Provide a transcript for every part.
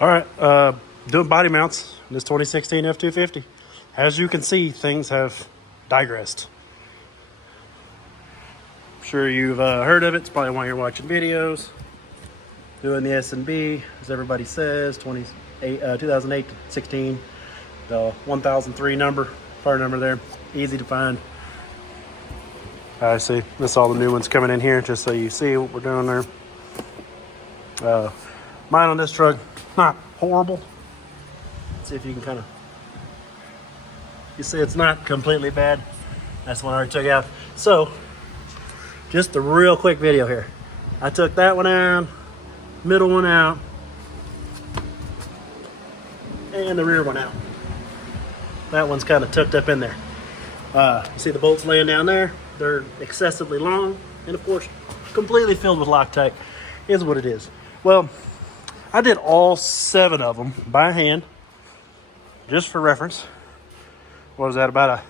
All right, doing body mounts in this 2016 F-250. As you can see, things have digressed. I'm sure you've heard of it. It's probably why you're watching videos. Doing the S&B, as everybody says, 2008 to 16. The 1003 number, part number there, easy to find. I see, this is all the new ones coming in here, just so you see what we're doing there. Mine on this truck, not horrible. Let's see if you can kind of, you see it's not completely bad. That's the one I already took out. So, just a real quick video here. I took that one out, middle one out, and the rear one out. That one's kind of tucked up in there. You see the bolts laying down there? They're excessively long, and of course, completely filled with Loctite is what it is. Well, I did all 7 of them by hand, just for reference. What is that, about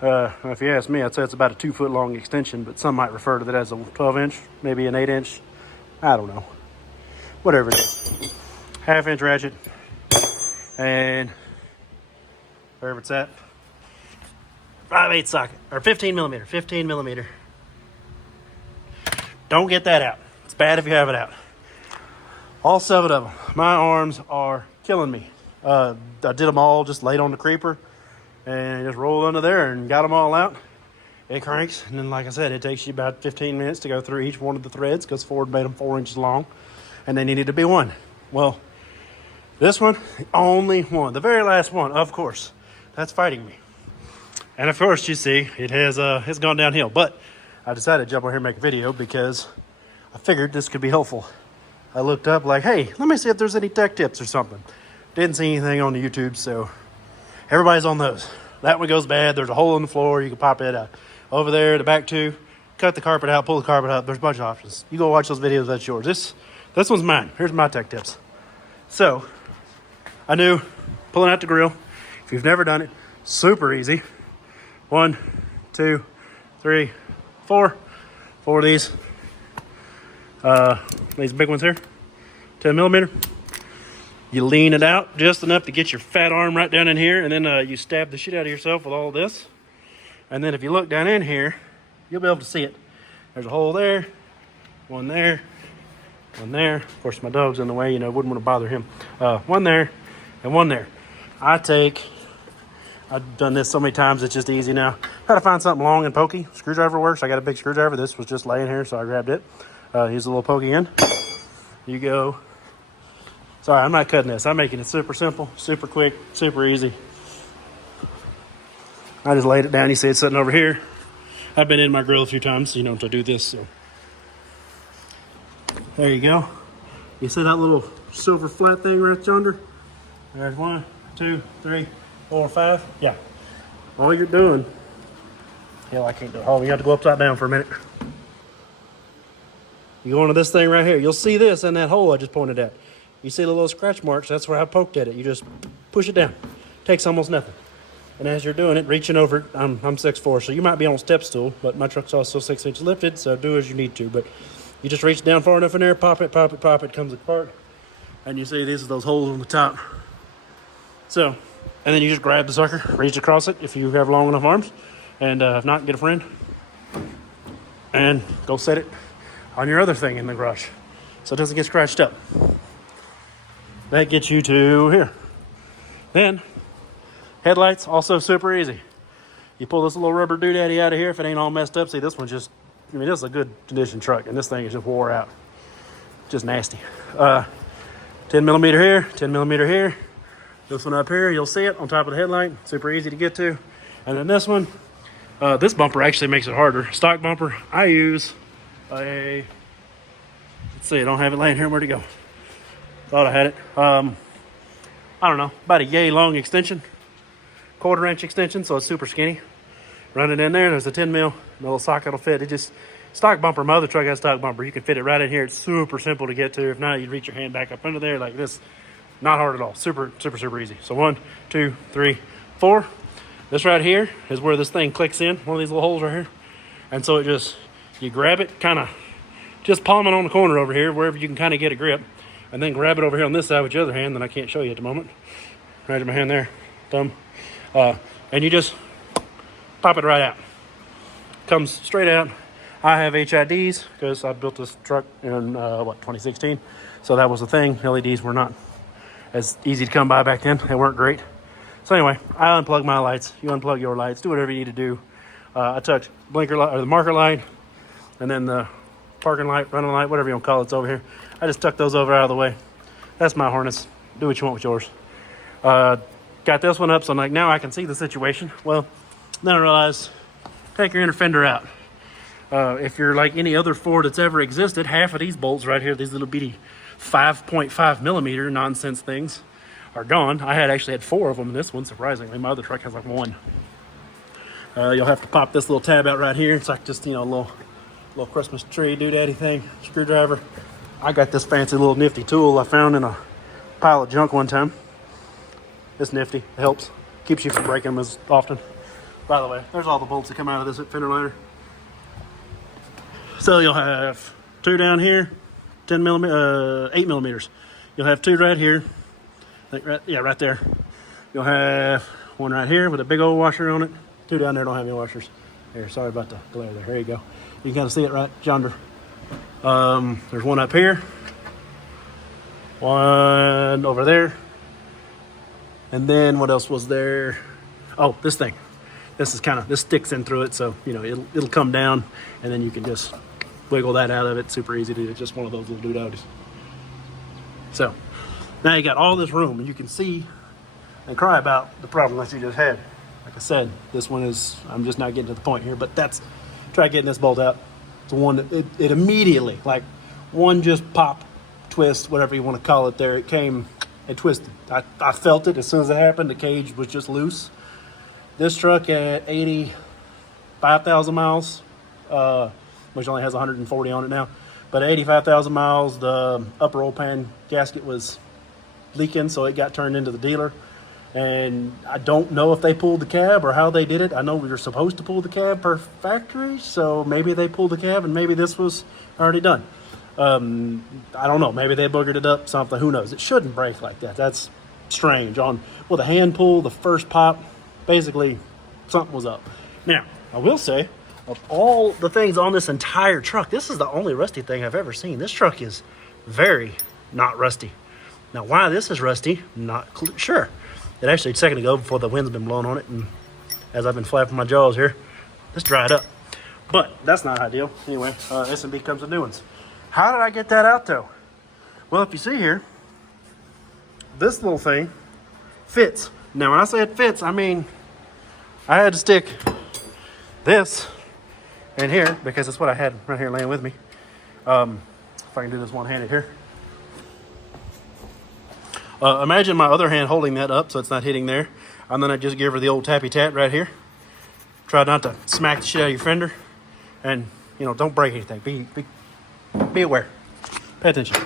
if you ask me, I'd say it's about a 2-foot long extension, but some might refer to that as a 12-inch, maybe an 8-inch. I don't know. Whatever it is. 1/2-inch ratchet, and wherever it's at, 5/8 socket, or 15 millimeter. Don't get that out. It's bad if you have it out. All 7 of them. My arms are killing me. I did them all just laid on the creeper and just rolled under there and got them all out. It cranks, and then like I said, it takes you about 15 minutes to go through each one of the threads because Ford made them 4 inches long and they needed to be one. Well, this one, the only one, the very last one, of course, that's fighting me. And of course, you see, it has it's gone downhill. But I decided to jump over here and make a video because I figured this could be helpful. I looked up like, hey, let me see if there's any tech tips or something. Didn't see anything on the YouTube, so everybody's on those. That one goes bad. There's a hole in the floor. You can pop it out. Over there, the back two, cut the carpet out, pull the carpet out. There's a bunch of options. You go watch those videos, that's yours. This one's mine. Here's my tech tips. So, I knew pulling out the grill, if you've never done it, super easy. 1, 2, 3, 4. 4 of these. These big ones here. 10 millimeter. You lean it out just enough to get your fat arm right down in here, and then you stab the shit out of yourself with all this. And then if you look down in here, you'll be able to see it. There's a hole there, one there, one there. Of course, my dog's in the way, wouldn't want to bother him. One there, and one there. I've done this so many times, it's just easy now. Try to find something long and pokey. Screwdriver works. I got a big screwdriver. This was just laying here, so I grabbed it. Use a little pokey end. You go. Sorry, I'm not cutting this. I'm making it super simple, super quick, super easy. I just laid it down. You see it's sitting over here. I've been in my grill a few times, to do this. So there you go. You see that little silver flat thing right yonder? There's 1, 2, 3, 4, 5. Yeah. All you're doing. Hell, I can't do it. Oh, you have to go upside down for a minute. You go into this thing right here. You'll see this in that hole I just pointed at. You see the little scratch marks? That's where I poked at it. You just push it down. Takes almost nothing. And as you're doing it, reaching over it, I'm 6'4", so you might be on a step stool, but my truck's also 6 inches lifted, so do as you need to. But you just reach down far enough in there, pop it, comes apart. And you see these are those holes on the top. So, and then you just grab the sucker, reach across it if you have long enough arms. And if not, get a friend. And go set it on your other thing in the garage so it doesn't get scratched up. That gets you to here. Then, headlights, also super easy. You pull this little rubber doodaddy out of here if it ain't all messed up. See, this one's just, this is a good condition truck, and this thing is just wore out. Just nasty. 10 millimeter here, 10 millimeter here. This one up here, you'll see it on top of the headlight. Super easy to get to. And then this one, this bumper actually makes it harder. Stock bumper, I use let's see, I don't have it laying here. Where'd it go? Thought I had it. I don't know, about a yay long extension. 1/4 inch extension, so it's super skinny. Run it in there, there's a 10 mil, the little socket will fit. It just, stock bumper, my other truck has stock bumper. You can fit it right in here. It's super simple to get to. If not, you'd reach your hand back up under there like this. Not hard at all. Super easy. So 1, 2, 3, 4. This right here is where this thing clicks in, one of these little holes right here. And so it just, you grab it, kind of just palm it on the corner over here, wherever you can kind of get a grip. and then grab it over here on this side with your other hand that I can't show you at the moment. Right in my hand there, thumb. And you just pop it right out. Comes straight out. I have HIDs because I built this truck in 2016, so that was the thing. LEDs were not as easy to come by back then. They weren't great. So anyway, I unplug my lights. You unplug your lights. Do whatever you need to do. I took blinker light or the marker light, and then the parking light, running light, whatever you want to call it, it's over here. I just tuck those over out of the way. That's my harness. Do what you want with yours. Got this one up, so like now I can see the situation. Well, then I realized, take your inner fender out. If you're like any other Ford that's ever existed, half of these bolts right here, these little bitty 5.5 millimeter nonsense things, are gone. I actually had 4 of them in this one, surprisingly. My other truck has like 1. You'll have to pop this little tab out right here. It's like just, a little Christmas tree doodaddy thing, screwdriver. I got this fancy little nifty tool I found in a pile of junk one time. It's nifty. It helps. Keeps you from breaking them as often. By the way, there's all the bolts that come out of this fender liner. So you'll have 2 down here, 8 millimeters. You'll have 2 right here. Right there. You'll have 1 right here with a big old washer on it. 2 down there don't have any washers. Here, sorry about the glare there. There you go. You can kind of see it right yonder. There's 1 up here. 1 over there. And then what else was there? Oh, this thing. This sticks in through it, so it'll come down, and then you can just wiggle that out of it. Super easy to do. It's just one of those little doodaddies. So now you got all this room, and you can see and cry about the problem that you just had. Like I said, this one is, I'm just not getting to the point here, but try getting this bolt out. It's the one that it immediately, like one just pop, twist, whatever you want to call it there, it came and twisted. I felt it as soon as it happened. The cage was just loose. This truck at 85,000 miles, which only has 140 on it now, but at 85,000 miles, the upper oil pan gasket was leaking, so it got turned into the dealer. And I don't know if they pulled the cab or how they did it. I know we were supposed to pull the cab per factory, so maybe they pulled the cab and maybe this was already done. I don't know. Maybe they boogered it up, something. Who knows? It shouldn't break like that. That's strange. With a hand pull, the first pop, basically something was up. Now, I will say, of all the things on this entire truck, this is the only rusty thing I've ever seen. This truck is very not rusty. Now, why this is rusty, not sure. It actually, a second ago, before the wind's been blowing on it, and as I've been flapping my jaws here, this dried up. But that's not ideal. Anyway, S&B comes with new ones. How did I get that out, though? Well, if you see here, this little thing fits. Now, when I say it fits, I mean I had to stick this in here because that's what I had right here laying with me. If I can do this one-handed here. Imagine my other hand holding that up so it's not hitting there. And then I just give her the old tappy tat right here. Try not to smack the shit out of your fender. And, don't break anything. Be aware. Pay attention.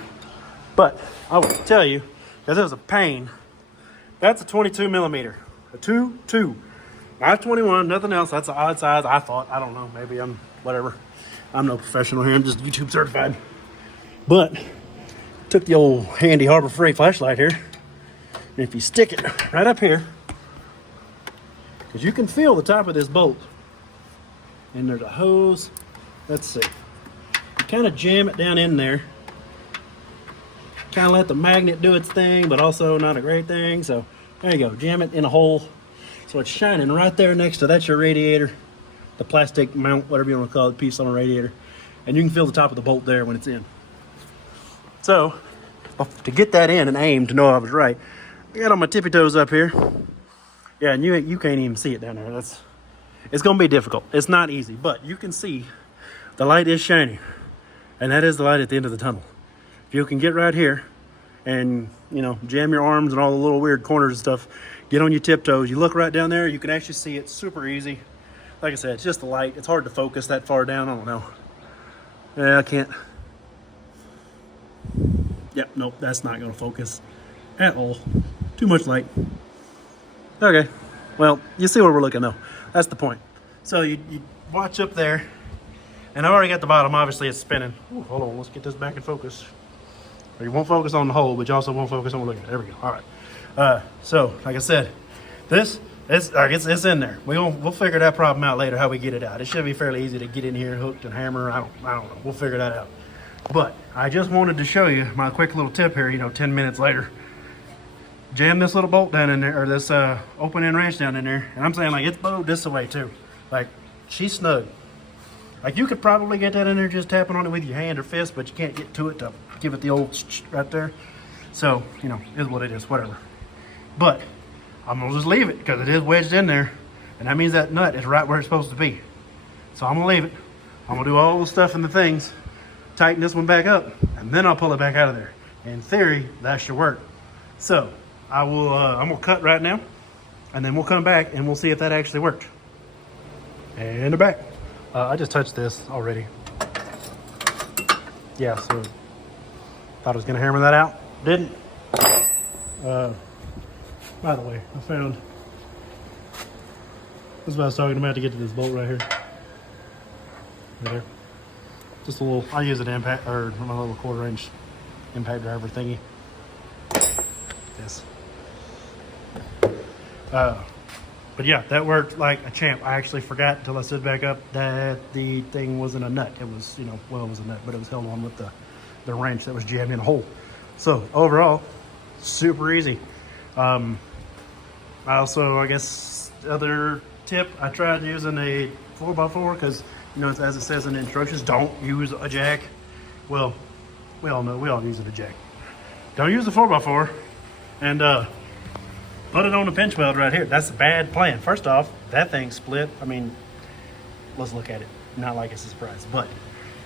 But I will tell you, because it was a pain, that's a 22 millimeter. A 2.2. Not 21, nothing else. That's an odd size, I thought. I don't know. Maybe I'm whatever. I'm no professional here. I'm just YouTube certified. But took the old handy Harbor Freight flashlight here. And if you stick it right up here, because you can feel the top of this bolt. And there's a hose. Let's see. You kind of jam it down in there. Kind of let the magnet do its thing, but also not a great thing. So there you go. Jam it in a hole. So it's shining right there next to, that's your radiator. The plastic mount, whatever you want to call it, piece on a radiator. And you can feel the top of the bolt there when it's in. So, to get that in and aim to know I was right, I got on my tippy toes up here. Yeah, and you can't even see it down there. It's going to be difficult. It's not easy, but you can see the light is shining. And that is the light at the end of the tunnel. If you can get right here and, jam your arms and all the little weird corners and stuff, get on your tiptoes, you look right down there, you can actually see it super easy. Like I said, it's just the light. It's hard to focus that far down. I don't know. Yeah, I can't. Yep, nope, that's not going to focus at all. Too much light. Okay, well, you see where we're looking though. That's the point. So you watch up there, and I already got the bottom. Obviously, it's spinning. Ooh, hold on, let's get this back in focus. Or you won't focus on the hole, but you also won't focus on looking. There we go. All right. So like I said, this it's in there. We'll figure that problem out later, how we get it out. It should be fairly easy to get in here, hooked and hammer. I don't know. We'll figure that out. But I just wanted to show you my quick little tip here. 10 minutes later, jam this little bolt down in there, or this open end wrench down in there, and I'm saying like it's bowed this way too. Like she's snug. Like you could probably get that in there just tapping on it with your hand or fist, but you can't get to it to give it the old right there. So is what it is, whatever. But I'm gonna just leave it because it is wedged in there, and that means that nut is right where it's supposed to be. So I'm gonna leave it. I'm gonna do all the stuff and the things, tighten this one back up, and then I'll pull it back out of there. In theory, that should work. So I will. I'm gonna cut right now, and then we'll come back and we'll see if that actually worked. And they're back. I just touched this already. Yeah, so thought I was gonna hammer that out. Didn't. By the way, I found, this is what I was talking about to get to this bolt right here. Right there. Just a little, I use an impact, or my little 1/4 inch impact driver thingy. Yes. But yeah, that worked like a champ. I actually forgot until I stood back up that the thing wasn't a nut. It was, well, it was a nut, but it was held on with the wrench that was jammed in a hole. So overall, super easy. I also, I guess, other tip, I tried using a 4x4 because, as it says in the instructions, don't use a jack. Well, we all know, we all use a jack. Don't use a 4x4 and put it on the pinch weld right here. That's a bad plan. First off, that thing split. I mean, let's look at it. Not like it's a surprise, but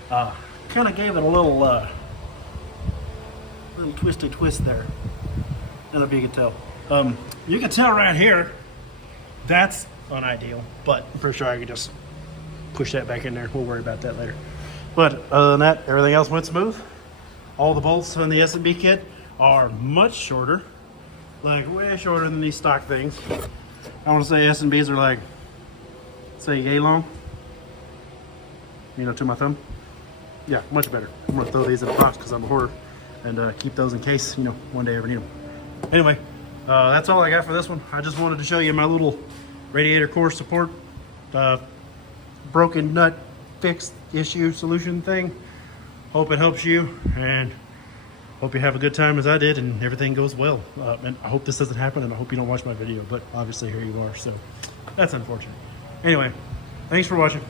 kind of gave it a little twisty twist there. I don't know if you can tell. You can tell right here, that's unideal, but I'm pretty sure I can just push that back in there. We'll worry about that later. But other than that, everything else went smooth. All the bolts on the S&B kit are much shorter, like way shorter than these stock things. I want to say S&Bs are like, say, yay long. To my thumb. Yeah, much better. I'm gonna throw these in a box because I'm a hoarder, and keep those in case, one day I ever need them. Anyway, that's all I got for this one. I just wanted to show you my little radiator core support, broken nut fixed issue solution thing. Hope it helps you, and hope you have a good time as I did and everything goes well. And I hope this doesn't happen, and I hope you don't watch my video, but obviously here you are, so that's unfortunate. Anyway, thanks for watching.